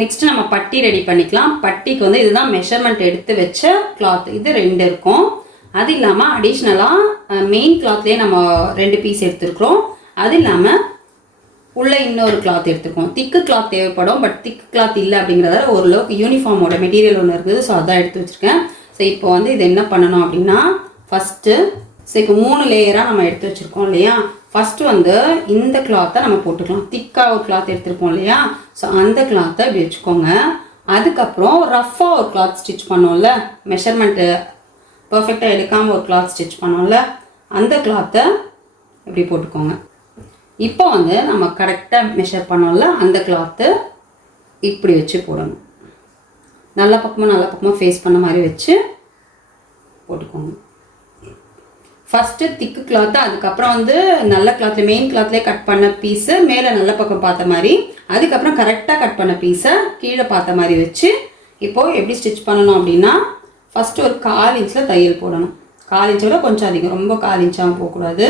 Next நம்ம பட்டி ready பண்ணிக்கலாம். பட்டிக்கு வந்து இதுதான் மெஷர்மெண்ட் எடுத்து வச்ச கிளாத். இது 2 இருக்கும். அது இல்லாமல் அடிஷ்னலாக மெயின் கிளாத்லேயே நம்ம 2 பீஸ் எடுத்துருக்குறோம். அது இல்லாமல் உள்ளே இன்னொரு கிளாத் எடுத்துருக்கோம். திக்கு கிளாத் தேவைப்படும், பட் திக்கு கிளாத் இல்லை அப்படிங்கிறதால ஓரளவுக்கு யூனிஃபார்மோட மெட்டீரியல் ஒன்று இருக்குது. ஸோ அதான் எடுத்து வச்சுருக்கேன். ஸோ இப்போ வந்து இது என்ன பண்ணணும் அப்படின்னா, ஃபஸ்ட்டு இப்போ 3 லேயராக நம்ம எடுத்து வச்சுருக்கோம் இல்லையா. ஃபஸ்ட்டு வந்து இந்த கிளாத்தை நம்ம போட்டுக்கலாம். திக்காக ஒரு கிளாத் எடுத்துருக்கோம் இல்லையா. ஸோ அந்த கிளாத்தை இப்படி வச்சுக்கோங்க. அதுக்கப்புறம் ரஃப்பாக ஒரு கிளாத் ஸ்டிச் பண்ணோம்ல, மெஷர்மெண்ட்டு பர்ஃபெக்டாக எடுக்காமல் ஒரு கிளாத் ஸ்டிச் பண்ணோம்ல, அந்த கிளாத்தை இப்படி போட்டுக்கோங்க. இப்போ வந்து நம்ம கரெக்டாக மெஷர் பண்ணோம்ல, அந்த கிளாத்து இப்படி வச்சு போடணும். நல்ல பக்கமாக ஃபேஸ் பண்ண மாதிரி வச்சு போட்டுக்கோங்க. ஃபஸ்ட்டு திக்கு கிளாத்து, அதுக்கப்புறம் வந்து நல்ல கிளாத்தில் மெயின் கிளாத்லேயே கட் பண்ண பீஸு மேலே நல்ல பக்கம் பார்த்த மாதிரி, அதுக்கப்புறம் கரெக்டாக கட் பண்ண பீஸை கீழே பார்த்த மாதிரி வச்சு இப்போது எப்படி ஸ்டிச் பண்ணணும் அப்படின்னா, ஃபஸ்ட்டு ஒரு 1/4 இன்ச்சில் தையல் போடணும். 1/4 இன்ச்சோட கொஞ்சம் அதிகம், ரொம்ப 1/4 இன்ச்சாகவும் போகக்கூடாது.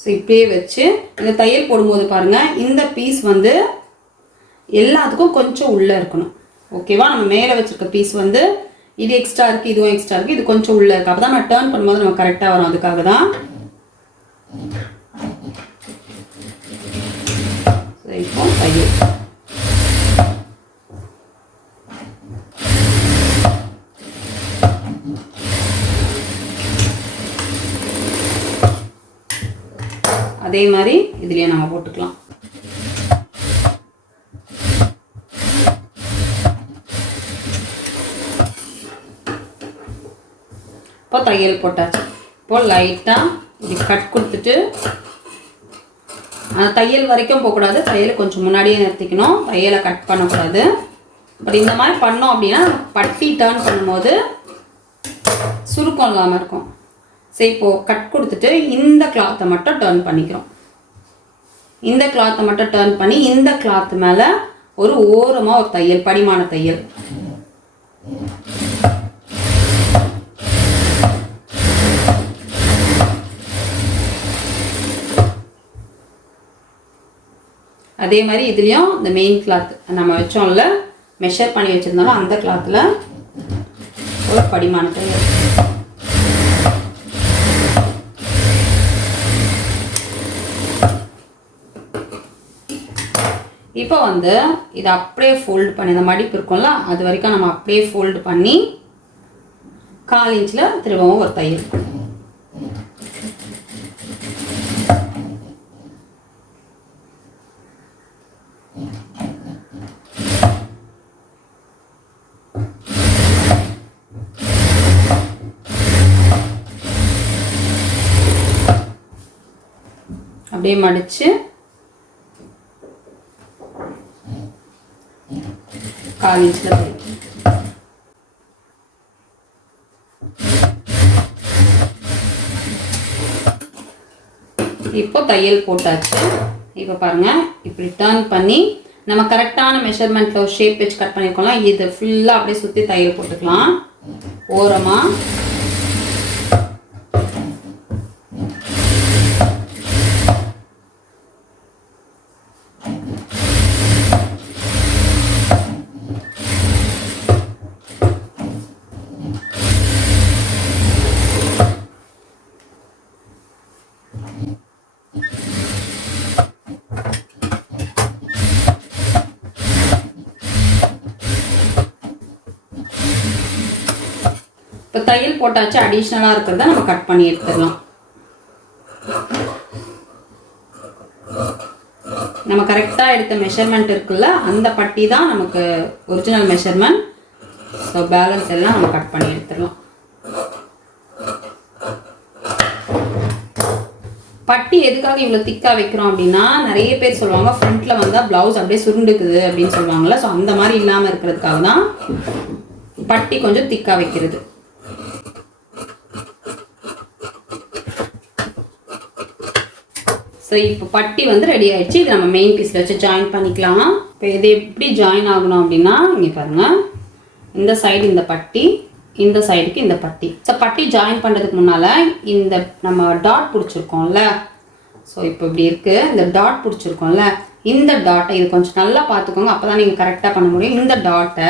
ஸோ இப்படியே வச்சு இந்த தையல் போடும்போது பாருங்கள், இந்த பீஸ் வந்து எல்லாத்துக்கும் கொஞ்சம் உள்ளே இருக்கணும். ஓகேவா. நம்ம மேலே வச்சுருக்க பீஸ் வந்து இது எக்ஸ்ட்ரா இருக்குது, இதுவும் எக்ஸ்ட்ரா இருக்குது, இது கொஞ்சம் உள்ளே இருக்குது. அப்போ தான் நம்ம டர்ன் பண்ணும்போது நம்ம கரெக்டாக வரும். அதுக்காக தான். இப்போ தையல் அதே மாதிரி இதுலேயே நம்ம போட்டுக்கலாம். இப்போ தையல் போட்டாச்சு. இப்போ லைட்டாக இப்படி கட் கொடுத்துட்டு, தையல் வரைக்கும் போகக்கூடாது, தையலை கொஞ்சம் முன்னாடியே நிறுத்திக்கணும், தையலை கட் பண்ணக்கூடாது. பட் இந்த மாதிரி பண்ணோம் அப்படின்னா பட்டி டர்ன் பண்ணும்போது சுருக்கம் இல்லாமல் இருக்கும். சரி, இப்போது கட் கொடுத்துட்டு இந்த கிளாத்தை மட்டும் டர்ன் பண்ணிக்கிறோம். இந்த கிளாத்தை மட்டும் டர்ன் பண்ணி இந்த கிளாத்து மேலே ஒரு ஓரமாக ஒரு தையல், படிமான தையல். அதே மாதிரி இதுலேயும் இந்த மெயின் கிளாத் நம்ம வச்சோம்ல, மெஷர் பண்ணி வச்சுருந்தாலும் அந்த கிளாத்தில் ஒரு படிமான தையல். இப்போ வந்து இதை அப்படியே ஃபோல்டு பண்ணி, இந்த மடிப்பு இருக்கும்ல அது வரைக்கும் நம்ம அப்படியே ஃபோல்டு பண்ணி 1/4 இன்ச்சில் திரும்பவும் ஒரு தையல். அப்படியே மடித்து 1/4 இன்ச்சில் தையல். இப்போ தையல் போட்டாச்சு. இப்போ பாருங்கள், இப்படி டர்ன் பண்ணி நம்ம கரெக்டான மெஷர்மெண்ட்டில் ஒரு ஷேப் வச்சு கட் பண்ணியிருக்கோம்ல, இது ஃபுல்லாக அப்படியே சுற்றி தையல் போட்டுக்கலாம் ஓரமாக. இப்போ தையல் போட்டாச்சு. அடிஷ்னலாக இருக்கிறத நம்ம கட் பண்ணி எடுத்துடலாம். நம்ம கரெக்டாக எடுத்த மெஷர்மெண்ட் இருக்குல்ல, அந்த பட்டி தான் நமக்கு ஒரிஜினல் மெஷர்மெண்ட். ஸோ பேலன்ஸ் எல்லாம் நம்ம கட் பண்ணி எடுத்துடலாம். பட்டி எதுக்காக இவ்வளோ திக்காக வைக்கிறோம் அப்படின்னா, நிறைய பேர் சொல்லுவாங்க ஃப்ரண்ட்டில் வந்தால் ப்ளவுஸ் அப்படியே சுருண்டுக்குது அப்படின்னு சொல்லுவாங்கள்ல. ஸோ அந்த மாதிரி இல்லாமல் இருக்கிறதுக்காக தான் பட்டி கொஞ்சம் திக்காக வைக்கிறது. ஸோ இப்போ பட்டி வந்து ரெடி ஆகிடுச்சு. இது நம்ம மெயின் பீஸில் வச்சு ஜாயின் பண்ணிக்கலாம். இப்போ இது எப்படி ஜாயின் ஆகணும் அப்படின்னா, இங்கே பாருங்கள், இந்த சைடு இந்த பட்டி, இந்த சைடுக்கு இந்த பட்டி. ஸோ பட்டி ஜாயின் பண்ணுறதுக்கு முன்னால் இந்த நம்ம டாட் பிடிச்சிருக்கோம்ல, ஸோ இப்போ இப்படி இருக்குது. இந்த டாட் பிடிச்சிருக்கோம்ல, இந்த டாட்டை இது கொஞ்சம் நல்லா பார்த்துக்கோங்க, அப்போ தான் நீங்கள் கரெக்டாக பண்ண முடியும். இந்த டாட்டை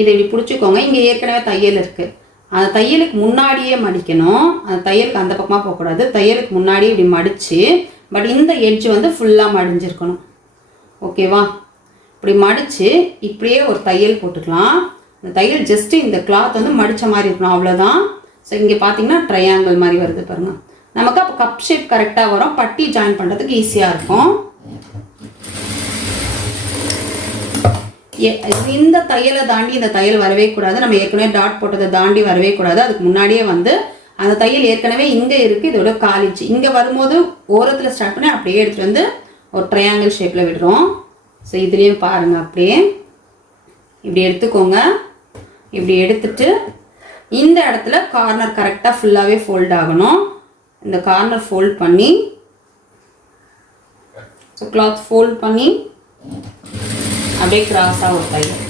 இதை இப்படி பிடிச்சிக்கோங்க. இங்கே ஏற்கனவே தையல் இருக்குது, அந்த தையலுக்கு முன்னாடியே மடிக்கணும். அந்த தையலுக்கு அந்த பக்கமாக போகக்கூடாது, தையலுக்கு முன்னாடியே இப்படி மடித்து, பட் இந்த எட்ஜ் வந்து ஃபுல்லாக மடிஞ்சிருக்கணும். ஓகேவா? இப்படி மடித்து இப்படியே ஒரு தையல் போட்டுக்கலாம். இந்த தையல் ஜஸ்ட்டு இந்த கிளாத் வந்து மடித்த மாதிரி இருக்கணும், அவ்வளோதான். ஸோ இங்கே பார்த்தீங்கன்னா ட்ரையாங்கிள் மாதிரி வருது பாருங்கள். நமக்கு அப்போ கப் ஷேப் கரெக்டாக வரும், பட்டி ஜாயின் பண்ணுறதுக்கு ஈஸியாக இருக்கும். இந்த தையலை தாண்டி இந்த தையல் வரவே கூடாது. நம்ம ஏற்கனவே டாட் போட்டதை தாண்டி வரவே கூடாது. அதுக்கு முன்னாடியே வந்து அந்த தையல் ஏற்கனவே இங்கே இருக்குது, இதோட காலிச்சு இங்கே வரும்போது ஓரத்தில் ஸ்டார்ட் பண்ணி அப்படியே எடுத்துகிட்டு வந்து ஒரு ட்ரையாங்கிள் ஷேப்பில் விடுறோம். ஸோ இதுலேயும் பாருங்கள், அப்படியே இப்படி எடுத்துக்கோங்க. இப்படி எடுத்துட்டு இந்த இடத்துல கார்னர் கரெக்டாக ஃபுல்லாகவே ஃபோல்ட் ஆகணும். இந்த கார்னர் ஃபோல்ட் பண்ணி, ஸோ கிளாத் ஃபோல்ட் பண்ணி அப்படியே கிராஸாக ஒரு தையல்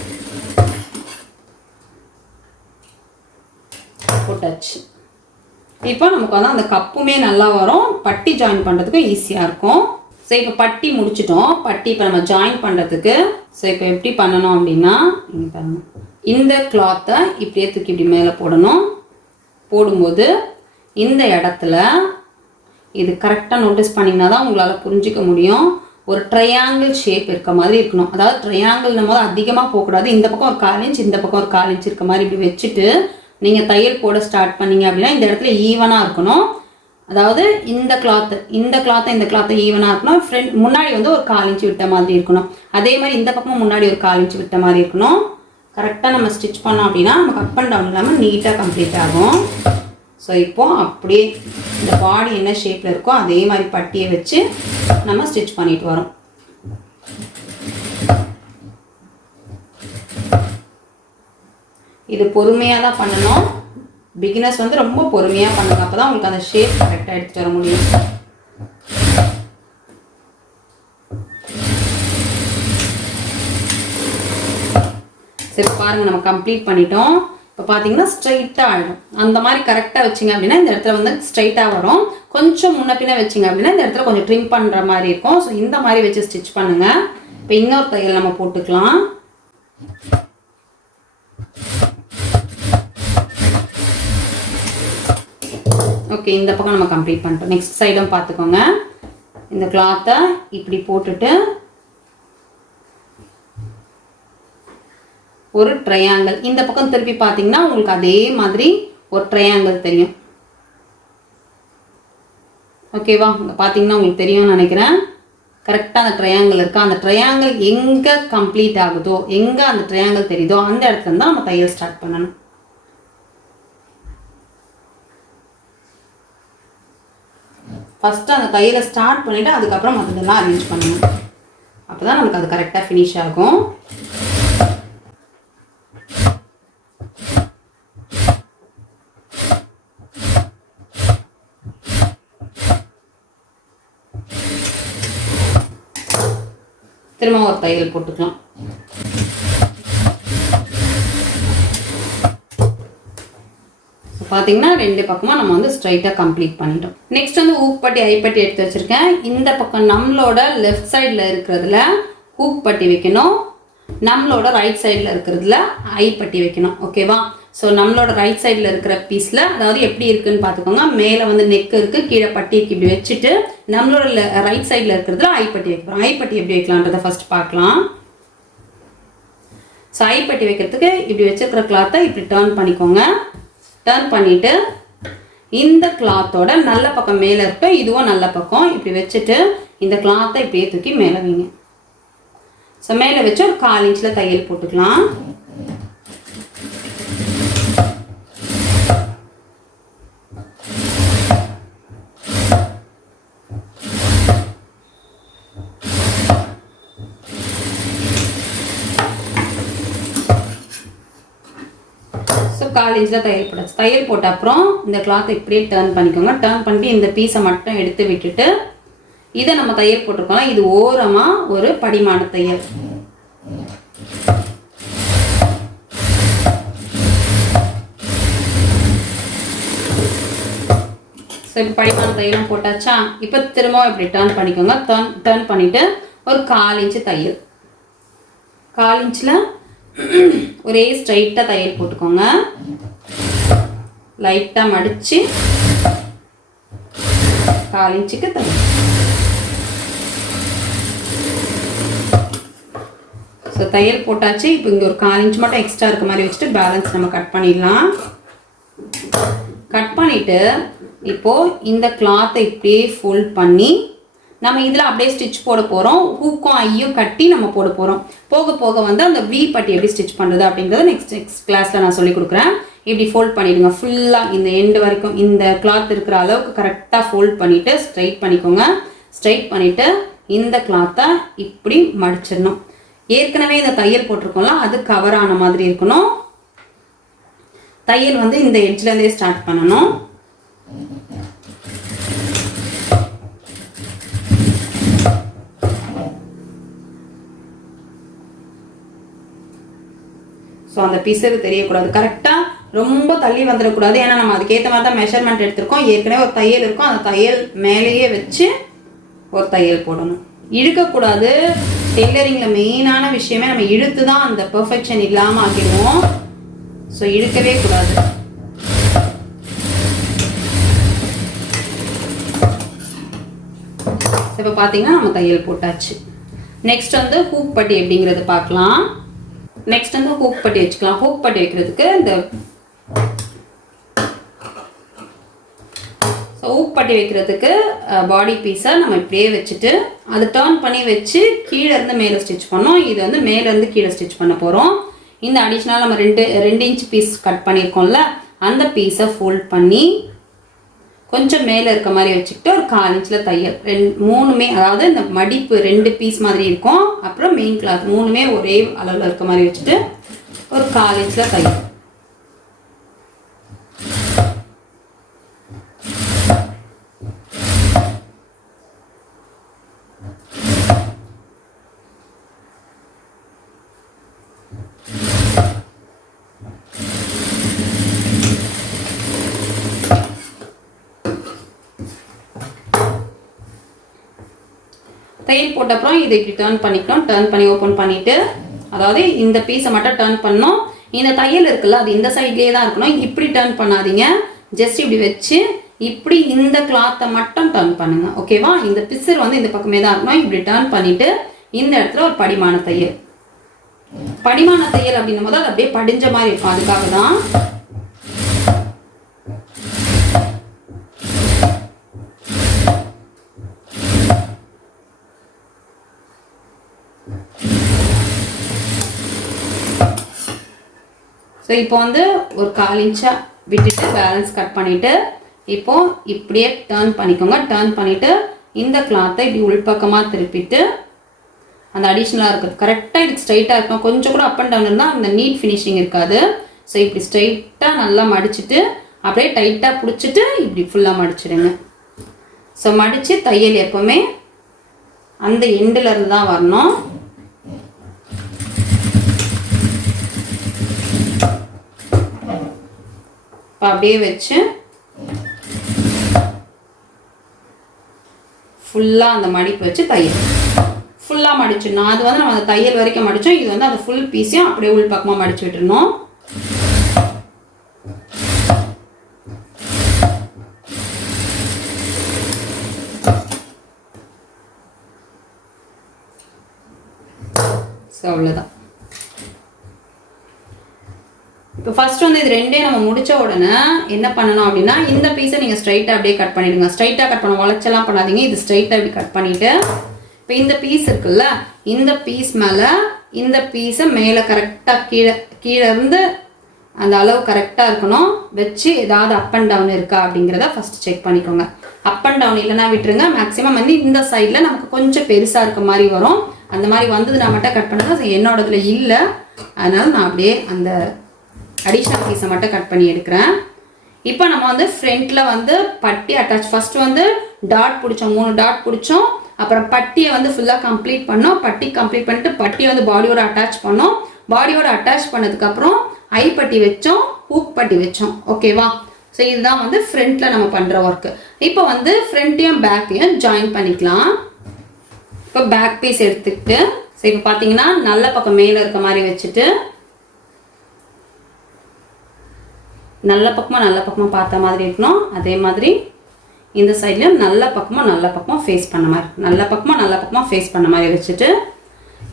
போட்டாச்சு. இப்போ நமக்கு வந்து அந்த கப்புமே நல்லா வரும், பட்டி ஜாயின் பண்ணுறதுக்கும் ஈஸியாக இருக்கும். ஸோ இப்போ பட்டி முடிச்சிட்டோம். பட்டி இப்போ நம்ம ஜாயின் பண்ணுறதுக்கு ஸோ இப்போ எப்படி பண்ணணும் அப்படின்னா, இந்த கிளாத்தை இப்படியே தூக்கி இப்படி மேலே போடணும். போடும்போது இந்த இடத்துல இது கரெக்டாக நோட்டீஸ் பண்ணிங்கன்னா தான் உங்களால் புரிஞ்சிக்க முடியும். ஒரு ட்ரையாங்கிள் ஷேப் இருக்க மாதிரி இருக்கணும். அதாவது ட்ரையாங்கிள்னும் போது அதிகமாக போகக்கூடாது. இந்த பக்கம் ஒரு 1/4 இன்ச், இந்த பக்கம் ஒரு 1/4 இன்ச் இருக்க மாதிரி இப்படி வச்சுட்டு நீங்கள் தையல் போட ஸ்டார்ட் பண்ணீங்க அப்படின்னா இந்த இடத்துல ஈவனாக இருக்கணும். அதாவது இந்த கிளாத்தை ஈவனாக இருக்கணும். முன்னாடி வந்து ஒரு 1/4 இன்ச் விட்ட மாதிரி இருக்கணும். அதே மாதிரி இந்த பக்கம் முன்னாடி ஒரு 1/4 இன்ச் விட்ட மாதிரி இருக்கணும். கரெக்டாக நம்ம ஸ்டிச் பண்ணோம் அப்படின்னா நமக்கு அப் அண்ட் டவுன் இல்லாமல் நீட்டாக கம்ப்ளீட் ஆகும். ஸோ இப்போது அப்படியே இந்த பாடி என்ன ஷேப்பில் இருக்கோ அதே மாதிரி பட்டியை வச்சு நம்ம ஸ்டிச் பண்ணிட்டு வரோம். இது பொறுமையாக தான் பண்ணணும். பிகினர்ஸ் வந்து ரொம்ப பொறுமையாக பண்ணுங்க, அப்போ தான் உங்களுக்கு அந்த ஷேப் கரெக்டாக எடுத்துகிட்டு வர முடியும். சரி பாருங்கள், நம்ம கம்ப்ளீட் பண்ணிட்டோம். இப்போ பார்த்தீங்கன்னா ஸ்ட்ரைட்டாக ஆகிடும். அந்த மாதிரி கரெக்டாக வச்சிங்க அப்படின்னா இந்த இடத்துல வந்து ஸ்ட்ரைட்டாக வரும். கொஞ்சம் முன்ன பின்ன வச்சிங்க அப்படின்னா இந்த இடத்துல கொஞ்சம் ட்ரிம் பண்ணுற மாதிரி இருக்கும். ஸோ இந்த மாதிரி வச்சு ஸ்டிச் பண்ணுங்கள். இப்போ இன்னொரு தையல் நம்ம போட்டுக்கலாம். ஓகே, இந்த பக்கம் நம்ம கம்ப்ளீட் பண்ணிட்டோம். நெக்ஸ்ட் சைடும் பார்த்துக்கோங்க. இந்த கிளாத்தை இப்படி போட்டுட்டு ஒரு ட்ரையாங்கிள் இந்த பக்கம் திருப்பி பார்த்தீங்கன்னா உங்களுக்கு அதே மாதிரி ஒரு ட்ரையாங்கிள் தெரியும். ஓகேவா? இங்கே பார்த்தீங்கன்னா உங்களுக்கு தெரியும்னு நினைக்கிறேன். கரெக்டாக அந்த ட்ரையாங்கிள் இருக்கா, அந்த ட்ரையாங்கிள் எங்கே கம்ப்ளீட் ஆகுதோ, எங்கே அந்த ட்ரையாங்கிள் தெரியுதோ அந்த இடத்துல தான் நம்ம தையல் ஸ்டார்ட் பண்ணணும். ஃபஸ்ட்டு அந்த தையலை ஸ்டார்ட் பண்ணிவிட்டு அதுக்கப்புறம் மற்றதெல்லாம் அரேஞ்ச் பண்ணணும். அப்போ தான் நமக்கு அது கரெக்டாக ஃபினிஷ் ஆகும். திரும்ப ஒரு தையல் போட்டுக்கலாம். பார்த்தீங்கன்னா ரெண்டு பக்கமாக நம்ம வந்து ஸ்ட்ரைட்டாக கம்ப்ளீட் பண்ணிட்டோம். நெக்ஸ்ட் வந்து ஹூக் பட்டி ஐப்பட்டி எடுத்து வச்சுருக்கேன். இந்த பக்கம் நம்மளோட லெஃப்ட் சைடில் இருக்கிறதுல ஹூக் பட்டி வைக்கணும், நம்மளோட ரைட் சைடில் இருக்கிறதுல ஐப்பட்டி வைக்கணும். ஓகேவா? ஸோ நம்மளோட ரைட் சைடில் இருக்கிற பீஸில் அதாவது எப்படி இருக்குன்னு பார்த்துக்கோங்க. மேலே வந்து நெக் இருக்குது, கீழே பட்டிக்கு இப்படி வச்சுட்டு நம்மளோட ரைட் சைடில் இருக்கிறதுல ஐப்பட்டி வைக்கிறோம். ஐப்பட்டி எப்படி வைக்கலான்றதை ஃபஸ்ட் பார்க்கலாம். ஸோ ஐப்பட்டி வைக்கிறதுக்கு இப்படி வச்சுருக்கிற கிளாத்தை இப்படி டர்ன் பண்ணிக்கோங்க. டர்ன் பண்ணிவிட்டு இந்த கிளாத்தோட நல்ல பக்கம் மேலே இருக்க, இதுவும் நல்ல பக்கம் இப்படி வச்சுட்டு இந்த கிளாத்தை இப்படியே தூக்கி மேலே வைங்க. ஸோ மேலே வச்சு ஒரு 1/4 இன்ச்சில் தையல் போட்டுக்கலாம். ஸோ 1/4 இன்ச்சில் தையல் போட்டாச்சு. தையல் போட்ட அப்புறம் இந்த கிளாத்தை இப்படியே டர்ன் பண்ணிக்கோங்க. டர்ன் பண்ணிட்டு இந்த பீஸை மட்டும் எடுத்து விட்டுட்டு இதை நம்ம தையல் போட்டிருக்கோம், இது ஓரமாக ஒரு படிமான தையல். ஸோ ஸோ இப்போ படிமான தையலும் போட்டாச்சா. இப்போ திரும்ப இப்படி டர்ன் பண்ணிக்கோங்க. டர்ன் பண்ணிவிட்டு ஒரு 1/4 இன்ச்சு தையல், 1/4 இன்ச்சில் ஒரே ஸ்ட்ரைட்டாக தையல் போட்டுக்கோங்க. லைட்டாக மடித்து 1/4 இன்ச்சுக்கு தையல். ஸோ தையல் போட்டாச்சு. இப்போ இங்கே ஒரு 1/4 இன்ச் மட்டும் எக்ஸ்ட்ரா இருக்க மாதிரி வச்சுட்டு பேலன்ஸ் நம்ம கட் பண்ணிடலாம். கட் பண்ணிவிட்டு இப்போது இந்த கிளாத்தை இப்படியே ஃபோல்ட் பண்ணி நம்ம இதில் அப்படியே ஸ்டிச் போட போகிறோம். ஹூக்கும் ஐயும் கட்டி நம்ம போட போகிறோம். போக போக வந்து அந்த வி பட்டி எப்படி ஸ்டிச் பண்ணுறது அப்படிங்கிறத நெக்ஸ்ட் கிளாஸில் நான் சொல்லிக் கொடுக்குறேன். இப்படி ஃபோல்ட் பண்ணிவிடுங்க. ஃபுல்லாக இந்த எண்டு வரைக்கும் இந்த கிளாத் இருக்கிற அளவுக்கு கரெக்டாக ஃபோல்ட் பண்ணிவிட்டு ஸ்ட்ரைட் பண்ணிக்கோங்க. ஸ்ட்ரைட் பண்ணிவிட்டு இந்த கிளாத்தை இப்படி மடிச்சிடணும். ஏற்கனவே இந்த தையல் போட்டிருக்கோம்ல, அது கவர் ஆன மாதிரி இருக்கணும். தையல் வந்து இந்த எட்ஜ்லேருந்தே ஸ்டார்ட் பண்ணணும். ஸோ அந்த பிசரு தெரியக்கூடாது. கரெக்டாக ரொம்ப தள்ளி வந்துடக்கூடாது. ஏன்னா நம்ம அதுக்கேற்ற மாதிரி தான் மெஷர்மெண்ட் எடுத்திருக்கோம். ஏற்கனவே ஒரு தையல் இருக்கும், அந்த தையல் மேலேயே வச்சு ஒரு தையல் போடணும். இழுக்கக்கூடாது. டெய்லரிங்கில் மெயினான விஷயமே நம்ம இழுத்து தான் அந்த பெர்ஃபெக்ஷன் இல்லாமல் ஆக்கிடுவோம். ஸோ இழுக்கவே கூடாது. இப்போ பார்த்தீங்கன்னா நம்ம தையல் போட்டாச்சு. நெக்ஸ்ட் வந்து ஹூக் பட்டி எப்படிங்கிறது பார்க்கலாம். நெக்ஸ்ட் வந்து ஹூக் பட்டி வச்சுக்கலாம். ஹூக் பட்டி வைக்கிறதுக்கு இந்த ஹூக் பட்டி வைக்கிறதுக்கு பாடி பீஸை நம்ம இப்படியே வச்சுட்டு அதை டர்ன் பண்ணி வச்சு கீழே இருந்து மேலே ஸ்டிச் பண்ணோம். இது வந்து மேலேருந்து கீழே ஸ்டிச் பண்ண போகிறோம். இந்த அடிஷ்னலாக நம்ம 2 இன்ச் பீஸ் கட் பண்ணியிருக்கோம்ல, அந்த பீஸை ஃபோல்ட் பண்ணி கொஞ்சம் மேலே இருக்க மாதிரி வச்சுக்கிட்டு ஒரு 1/4 இன்ச்சில் தையல். 3மே அதாவது இந்த மடிப்பு 2 பீஸ் மாதிரி இருக்கும், அப்புறம் மெயின் கிளாத் 3மே ஒரே அளவில் இருக்க மாதிரி வச்சுட்டு ஒரு 1/4 இன்ச்சில் தையல். தையல் போட்ட அப்புறம் இதை இப்படி டர்ன் பண்ணிக்கணும். டர்ன் பண்ணி ஓப்பன் பண்ணிவிட்டு, அதாவது இந்த பீஸை மட்டும் டர்ன் பண்ணணும். இந்த தையல் இருக்குல்ல, அது இந்த சைட்லேயே தான் இருக்கணும். இப்படி டர்ன் பண்ணாதீங்க. ஜஸ்ட் இப்படி வச்சு இப்படி இந்த கிளாத்தை மட்டும் டர்ன் பண்ணுங்க. ஓகேவா? இந்த பிசர் வந்து இந்த பக்கமே தான் இருக்கணும். இப்படி டர்ன் பண்ணிவிட்டு இந்த இடத்துல ஒரு படிமான தையல். படிமான தையல் அப்படின்னும் போது அது அப்படியே படிஞ்ச மாதிரி இருக்கும். அதுக்காக தான். ஸோ இப்போ வந்து ஒரு 1/4 இன்ச்சாக விட்டுட்டு பேலன்ஸ் கட் பண்ணிவிட்டு இப்போ இப்படியே டர்ன் பண்ணிக்கோங்க. டர்ன் பண்ணிவிட்டு இந்த கிளாத்தை இப்படி உள்பக்கமாக திருப்பிட்டு அந்த அடிஷ்னலாக இருக்குது கரெக்டாக இதுக்கு ஸ்ட்ரைட்டாக இருக்கணும். கொஞ்சம் கூட அப் அண்ட் டவுன் இருந்தால் அந்த நீட் ஃபினிஷிங் இருக்காது. ஸோ இப்படி ஸ்ட்ரைட்டாக நல்லா மடிச்சுட்டு அப்படியே டைட்டாக பிடிச்சிட்டு இப்படி ஃபுல்லாக மடிச்சிடுங்க. ஸோ மடித்து தையல் எப்போவுமே அந்த எண்டுலேருந்து தான் வரணும். அப்படியே வச்சு ஃபுல்லாக அந்த மடிப்பு வச்சு தையல் ஃபுல்லாக மடிச்சிடணும். அது வந்து நம்ம அந்த தையல் வரைக்கும் மடித்தோம். இது வந்து அந்த ஃபுல் பீஸையும் அப்படியே உள் பக்கமாக மடிச்சு விட்டுருணும். ஸோ அவ்வளோதான். இப்போ ஃபர்ஸ்ட் வந்து இது ரெண்டே நம்ம முடிச்ச உடனே என்ன பண்ணணும் அப்படின்னா, இந்த பீஸை நீங்கள் ஸ்ட்ரைட்டாக அப்படியே கட் பண்ணிடுங்க. ஸ்ட்ரைட்டாக கட் பண்ண வளைச்செல்லாம் பண்ணாதீங்க. இது ஸ்ட்ரைட்டாக இப்படி கட் பண்ணிவிட்டு இப்போ இந்த பீஸ் இருக்குல்ல, இந்த பீஸ் மேலே இந்த பீஸை மேலே கரெக்டாக கீழே இருந்து அந்த அளவு கரெக்டாக இருக்கணும் வச்சு ஏதாவது அப் அண்ட் டவுன் இருக்கா அப்படிங்கிறத ஃபஸ்ட்டு செக் பண்ணிக்கோங்க. அப் அண்ட் டவுன் இல்லைன்னா விட்டுருங்க. மேக்ஸிமம் வந்து இந்த சைடில் நமக்கு கொஞ்சம் பெருசாக இருக்க மாதிரி வரும். அந்த மாதிரி வந்தது நான் மட்டும் கட் பண்ணது என்னோடதுல இல்லை. அதனால் நான் அப்படியே அந்த அடிஷ்னல் பீஸை மட்டும் கட் பண்ணி எடுக்கிறேன். இப்போ நம்ம வந்து ஃப்ரண்ட்டில் வந்து பட்டி அட்டாச் ஃபஸ்ட்டு வந்து டாட் பிடிச்சோம், 3 டாட் பிடிச்சோம். அப்புறம் பட்டியை வந்து ஃபுல்லாக கம்ப்ளீட் பண்ணோம். பட்டி கம்ப்ளீட் பண்ணிட்டு பட்டியை வந்து பாடியோட அட்டாச் பண்ணோம். பாடியோட அட்டாச் பண்ணதுக்கப்புறம் ஐ பட்டி வச்சோம், ஹூக் பட்டி வச்சோம். ஓகேவா? ஸோ இதுதான் வந்து ஃப்ரண்ட்டில் நம்ம பண்ணுற ஒர்க்கு. இப்போ வந்து ஃப்ரண்ட்டையும் பேக்கையும் ஜாயின் பண்ணிக்கலாம். இப்போ பேக் பீஸ் எடுத்துக்கிட்டு ஸோ இப்போ பார்த்தீங்கன்னா நல்ல பக்கம் மேலே இருக்க மாதிரி வச்சுட்டு நல்ல பக்கமாக பார்த்த மாதிரி இருக்கணும். அதே மாதிரி இந்த சைட்லையும் நல்ல பக்கமாக ஃபேஸ் பண்ண மாதிரி, நல்ல பக்கமாக ஃபேஸ் பண்ண மாதிரி வச்சுட்டு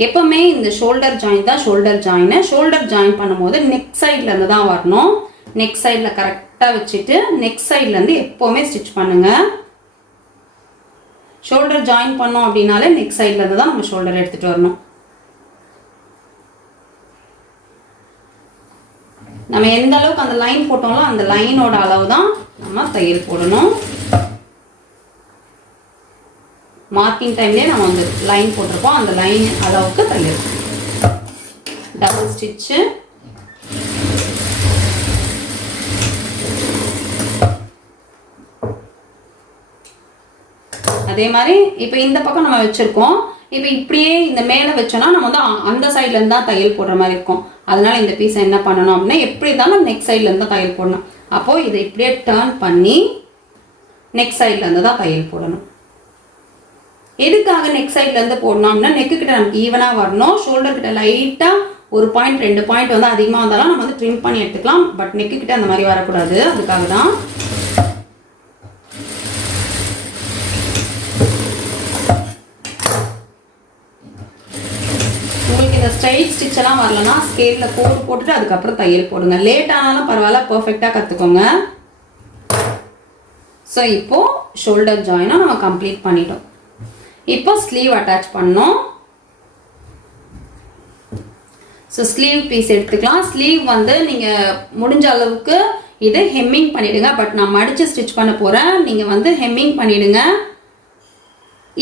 எப்போவுமே இந்த ஷோல்டர் ஜாயின் தான் ஷோல்டர் ஜாயின் பண்ணும்போது நெக் சைட்லேருந்து தான் வரணும். நெக் சைடில் கரெக்டாக வச்சுட்டு நெக் சைட்லேருந்து எப்போவுமே ஸ்டிச் பண்ணுங்கள். ஷோல்டர் ஜாயின் பண்ணோம் அப்படின்னாலே நெக் சைட்லேருந்து தான் நம்ம ஷோல்டர் எடுத்துகிட்டு வரணும். நம்ம எந்த அளவுக்கு அந்த லைன் போட்டோம்ல அந்த லைனோட அளவு தான் நம்ம தையல் போடணும். மார்க்கிங் டைம்லேயே நம்ம வந்து லைன் போட்டிருப்போம், அந்த லைன் அளவுக்கு தையல். டபுள் ஸ்டிச்சு, அதே மாதிரி இப்போ இந்த பக்கம் நம்ம வச்சுருக்கோம். இப்போ இப்படியே இந்த மேலே வச்சோன்னா நம்ம வந்து அந்த சைட்லேருந்து தான் தையல் போடுற மாதிரி இருக்கும். அதனால் இந்த பீஸை என்ன பண்ணணும் அப்படின்னா எப்படி இருந்தாலும் நெக் சைட்லேருந்து தான் தையல் போடணும். அப்போது இதை இப்படியே டர்ன் பண்ணி நெக் சைட்லேருந்து தான் தையல் போடணும். எதுக்காக நெக் சைட்லேருந்து போடணும் அப்படின்னா நெக்கு கிட்ட நமக்கு ஈவனாக வரணும். ஷோல்டர் கிட்ட லைட்டாக 1 பாயிண்ட் 2 பாயிண்ட் வந்து அதிகமாக வந்தாலும் நம்ம வந்து ட்ரிம் பண்ணி எடுத்துக்கலாம். பட் நெக்கு கிட்ட அந்த மாதிரி வரக்கூடாது. அதுக்காக தான். உங்களுக்கு இந்த ஸ்ட்ரைட் ஸ்டிச்செல்லாம் வரலன்னா ஸ்கேலில் போட்டுட்டு அதுக்கப்புறம் தையல் போடுங்க. லேட் ஆனாலும் பரவாயில்ல, பர்ஃபெக்டாக கற்றுக்கோங்க. ஸோ இப்போது ஷோல்டர் ஜாயினும் நம்ம கம்ப்ளீட் பண்ணிட்டோம். இப்போ ஸ்லீவ் அட்டாச் பண்ணோம். ஸோ ஸ்லீவ் பீஸ் எடுத்துக்கலாம். ஸ்லீவ் வந்து நீங்கள் முடிஞ்ச அளவுக்கு இதை ஹெம்மிங் பண்ணிவிடுங்க. பட் நான் மடித்து ஸ்டிச் பண்ண போகிறேன். நீங்கள் வந்து ஹெம்மிங் பண்ணிவிடுங்க.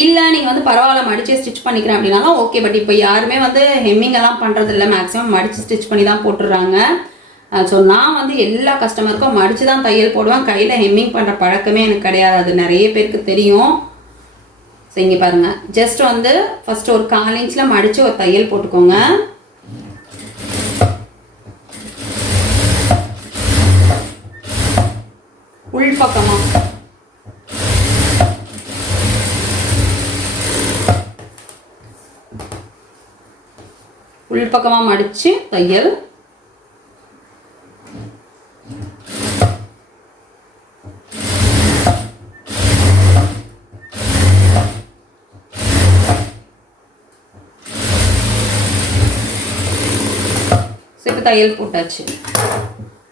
இல்லை நீங்கள் வந்து பரவாயில்ல மடித்து ஸ்டிச் பண்ணிக்கிறேன் அப்படின்னாலும் ஓகே. பட் இப்போ யாருமே வந்து ஹெம்மிங் எல்லாம் பண்ணுறது இல்லை. மேக்ஸிமம் மடித்து ஸ்டிச் பண்ணி தான் போட்டுடுறாங்க. ஸோ நான் வந்து எல்லா கஸ்டமருக்கும் மடித்து தான் தையல் போடுவேன். கையில் ஹெம்மிங் பண்ணுற பழக்கமே எனக்கு கிடையாது. அது நிறைய பேருக்கு தெரியும். ஸோ இங்கே பாருங்கள், ஜஸ்ட் வந்து ஃபஸ்ட்டு ஒரு 1/4 இன்ச்சில் மடித்து ஒரு தையல் போட்டுக்கோங்க. உள்பக்கமாக மடித்து தையல். தையல் போட்டாச்சு.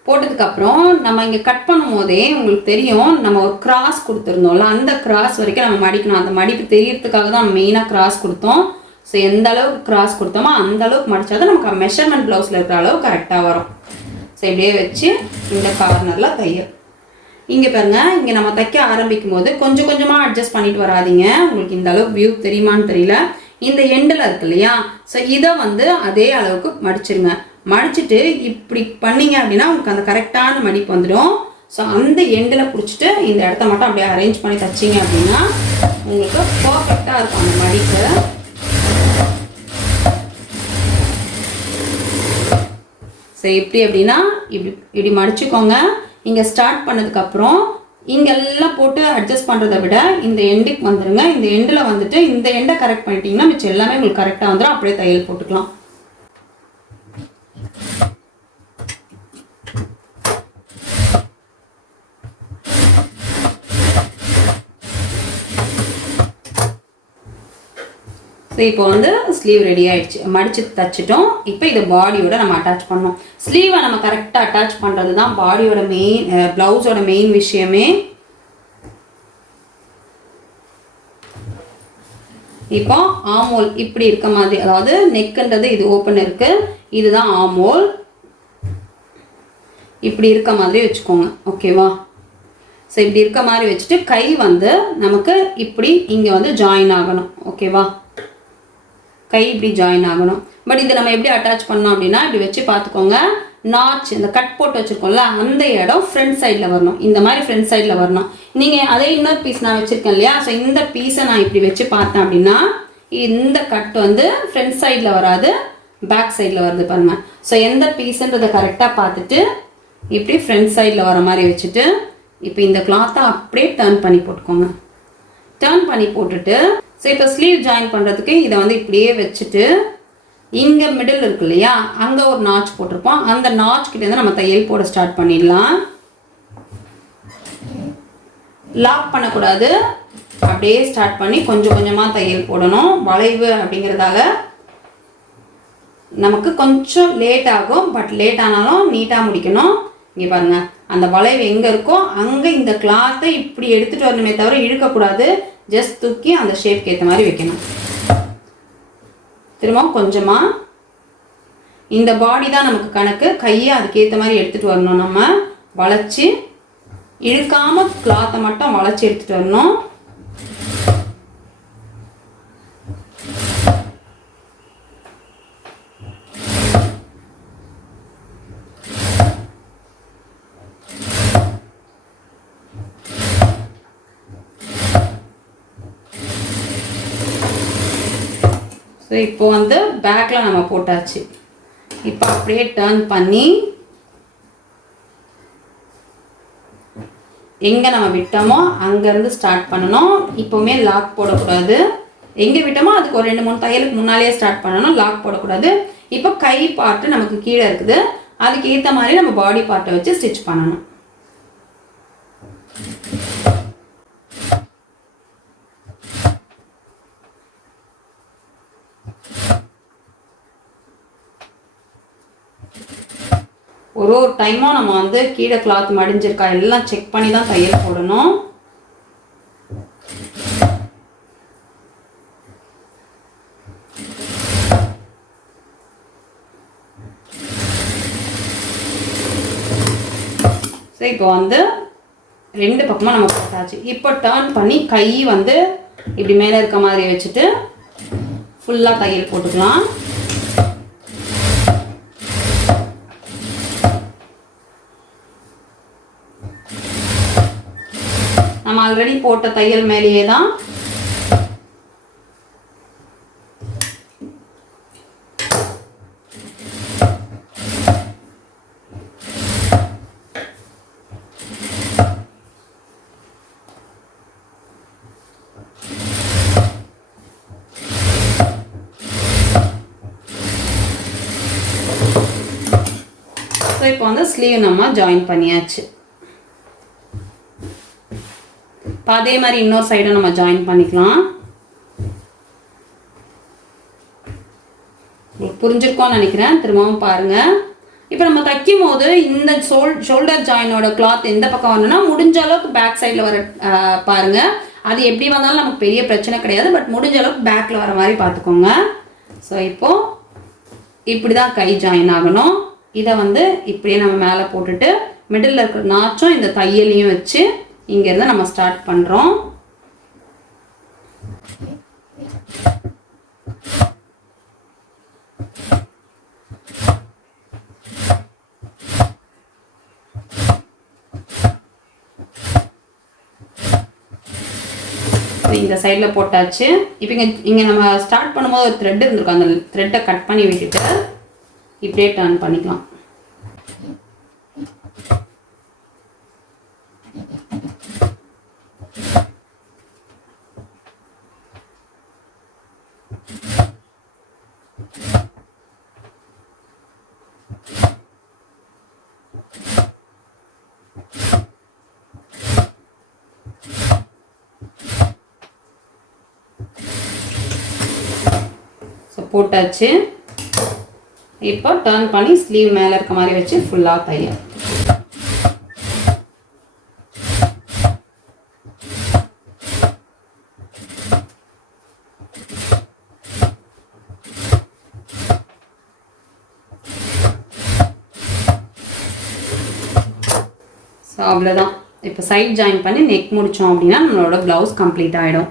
போட்டதுக்கப்புறம் நம்ம இங்கே கட் பண்ணும் போதே உங்களுக்கு தெரியும் நம்ம ஒரு கிராஸ் கொடுத்துருந்தோம்ல, அந்த கிராஸ் வரைக்கும் நம்ம மடிக்கணும். அந்த மடிப்பு தெரியறதுக்காக தான் மெயினாக கிராஸ் கொடுத்தோம். ஸோ எந்த அளவுக்கு கிராஸ் கொடுத்தோமோ அந்த அளவுக்கு மடித்தா தான் நமக்கு மெஷர்மெண்ட் ப்ளவுஸில் இருக்கிற அளவு கரெக்டாக வரும். ஸோ இப்படியே வச்சு இந்த கார்னரில் தையல். இங்கே பாருங்கள், இங்கே நம்ம தைக்க ஆரம்பிக்கும் போது கொஞ்சம் கொஞ்சமாக அட்ஜஸ்ட் பண்ணிட்டு வராதிங்க. உங்களுக்கு இந்த அளவுக்கு வியூ தெரியுமான்னு தெரியல. இந்த எண்டில் இருக்கு இல்லையா, ஸோ இதை வந்து அதே அளவுக்கு மடிச்சிருங்க. மடிச்சுட்டு இப்படி பண்ணிங்க அப்படின்னா உங்களுக்கு அந்த கரெக்டான மடிப்பு வந்துடும். ஸோ அந்த எண்டில் பிடிச்சிட்டு இந்த இடத்த மட்டும் அப்படியே அரேஞ்ச் பண்ணி தைச்சிங்க அப்படின்னா உங்களுக்கு பர்ஃபெக்டாக இருக்கும் அந்த மடிப்பு. ஸோ எப்படி அப்படின்னா இப்படி மடிச்சுக்கோங்க. இங்கே ஸ்டார்ட் பண்ணதுக்கப்புறம் இங்கெல்லாம் போட்டு அட்ஜஸ்ட் பண்ணுறதை விட இந்த எண்டுக்கு வந்துடுங்க. இந்த எண்டில் வந்துட்டு இந்த எண்டை கரெக்ட் பண்ணிட்டீங்கன்னா மிச்சம் எல்லாமே உங்களுக்கு கரெக்டாக வந்துடும். அப்படியே தையல் போட்டுக்கலாம். ஸோ இப்போ வந்து ஸ்லீவ் ரெடி ஆகிடுச்சு, மடித்து தைச்சிட்டோம். இப்போ இதை பாடியோட நம்ம அட்டாச் பண்ணோம். ஸ்லீவை நம்ம கரெக்டாக அட்டாச் பண்ணுறது தான் பாடியோட மெயின், ப்ளவுஸோட மெயின் விஷயமே. இப்போ ஆமோல் இப்படி இருக்க மாதிரி, அதாவது நெக்குன்றது இது ஓப்பன் இருக்குது, இதுதான் ஆமோல். இப்படி இருக்க மாதிரி வச்சுக்கோங்க, ஓகேவா? ஸோ இப்படி இருக்க மாதிரி வச்சுட்டு கை வந்து நமக்கு இப்படி இங்கே வந்து ஜாயின் ஆகணும், ஓகேவா? கை இப்படி ஜாயின் ஆகணும். பட் இதை நம்ம எப்படி அட்டாச் பண்ணோம் அப்படின்னா இப்படி வச்சு பார்த்துக்கோங்க. நாச் இந்த கட் போட்டு வச்சுருக்கோம்ல அந்த இடம் ஃப்ரண்ட் சைடில் வரணும். இந்த மாதிரி ஃப்ரண்ட் சைடில் வரணும். நீங்கள் அதே இன்னொரு பீஸ் நான் வச்சுருக்கேன் இல்லையா, ஸோ இந்த பீஸை நான் இப்படி வச்சு பார்த்தேன் அப்படின்னா இந்த கட் வந்து ஃப்ரண்ட் சைடில் வராது, பேக் சைடில் வருது பாருங்கள். ஸோ எந்த பீஸுன்றதை கரெக்டாக பார்த்துட்டு இப்படி ஃப்ரண்ட் சைடில் வர மாதிரி வச்சுட்டு இப்போ இந்த கிளாத்தை அப்படியே டர்ன் பண்ணி போட்டுக்கோங்க. டர்ன் பண்ணி போட்டுட்டு ஸோ இப்போ ஸ்லீவ் ஜாயின் பண்ணுறதுக்கு இதை வந்து இப்படியே வச்சுட்டு இங்கே மிடில் இருக்கு இல்லையா, அங்கே ஒரு நாச் போட்டிருப்போம். அந்த நாச் கிட்டேருந்து நம்ம தையல் போட ஸ்டார்ட் பண்ணிடலாம். லாக் பண்ணக்கூடாது, அப்படியே ஸ்டார்ட் பண்ணி கொஞ்சம் கொஞ்சமாக தையல் போடணும். வளைவு அப்படிங்கிறதாக நமக்கு கொஞ்சம் லேட் ஆகும், பட் லேட் ஆனாலும் நீட்டாக முடிக்கணும். இங்கே பாருங்கள், அந்த வளைவு எங்கே இருக்கோ அங்கே இந்த கிளாத்தை இப்படி எடுத்துகிட்டு வரணுமே தவிர இழுக்கக்கூடாது. ஜஸ்ட் தூக்கி அந்த ஷேப்க்கு ஏற்ற மாதிரி வைக்கணும். திரும்ப கொஞ்சமாக இந்த பாடி தான் நமக்கு கணக்கு, கையை அதுக்கேற்ற மாதிரி எடுத்துகிட்டு வரணும். நம்ம வளைச்சி இழுக்காமல் கிளாத்தை மட்டும் வளைச்சி எடுத்துகிட்டு வரணும். ஸோ இப்போ வந்து பேக்கில் நம்ம போட்டாச்சு. இப்போ அப்படியே டர்ன் பண்ணி எங்கே நம்ம விட்டோமோ அங்கேருந்து ஸ்டார்ட் பண்ணணும். இப்போவுமே லாக் போடக்கூடாது. எங்கே விட்டோமோ அதுக்கு ஒரு 2-3 தையலுக்கு முன்னாலே ஸ்டார்ட் பண்ணணும். லாக் போடக்கூடாது. இப்போ கை பார்ட்டு நமக்கு கீழே இருக்குது, அதுக்கு ஏற்ற மாதிரி நம்ம பாடி பார்ட்டை வச்சு ஸ்டிச் பண்ணணும். ஒரு டைமும் நம்ம வந்து கீழே கிளாத் மடிஞ்சிருக்கா எல்லாம் செக் பண்ணி தான் தையல் போடணும். ஸோ இப்போ வந்து 2 பக்கமும் நம்ம போட்டாச்சு. இப்போ டர்ன் பண்ணி கை வந்து இப்படி மேலே இருக்க மாதிரி வச்சுட்டு ஃபுல்லாக தையல் போட்டுக்கலாம். நம்ம ஆல்ரெடி போட்ட தையல் மேலேயே தான் இப்போ வந்து ஸ்லீவ் நம்ம ஜாயின் பண்ணியாச்சு. இப்போ அதே மாதிரி இன்னொரு சைடும் நம்ம ஜாயின் பண்ணிக்கலாம். புரிஞ்சிருக்கோன்னு நினைக்கிறேன். திரும்பவும் பாருங்கள். இப்போ நம்ம தைக்கும் போது இந்த ஷோல்டர் ஜாயினோட கிளாத் எந்த பக்கம் வரணும்னா முடிஞ்ச அளவுக்கு பேக் சைடில் வர பாருங்கள். அது எப்படி வந்தாலும் நமக்கு பெரிய பிரச்சனை கிடையாது, பட் முடிஞ்ச அளவுக்கு பேக்கில் வர மாதிரி பார்த்துக்கோங்க. ஸோ இப்போது இப்படி தான் கை ஜாயின் ஆகணும். இதை வந்து இப்படியே நம்ம மேலே போட்டுட்டு மிடில் இருக்கிற நாச்சும் இந்த தையலையும் வச்சு இங்கேருந்து நம்ம ஸ்டார்ட் பண்ணுறோம். இந்த சைடில் போட்டாச்சு. இப்போ இங்கே நம்ம ஸ்டார்ட் பண்ணும்போது ஒரு த்ரெட் இருந்திருக்கும், அந்த த்ரெட்டை கட் பண்ணி விட்டுட்டு இப்படியே டர்ன் பண்ணிக்கலாம். போட்டாச்சு. இப்போ டர்ன் பண்ணி ஸ்லீவ் மேலே இருக்க மாதிரி வச்சு ஃபுல்லாக தையல். ஸோ அவ்வளோதான். இப்போ சைட் ஜாயின் பண்ணி நெக் முடித்தோம் அப்படின்னா நம்மளோட ப்ளவுஸ் கம்ப்ளீட் ஆகிடும்.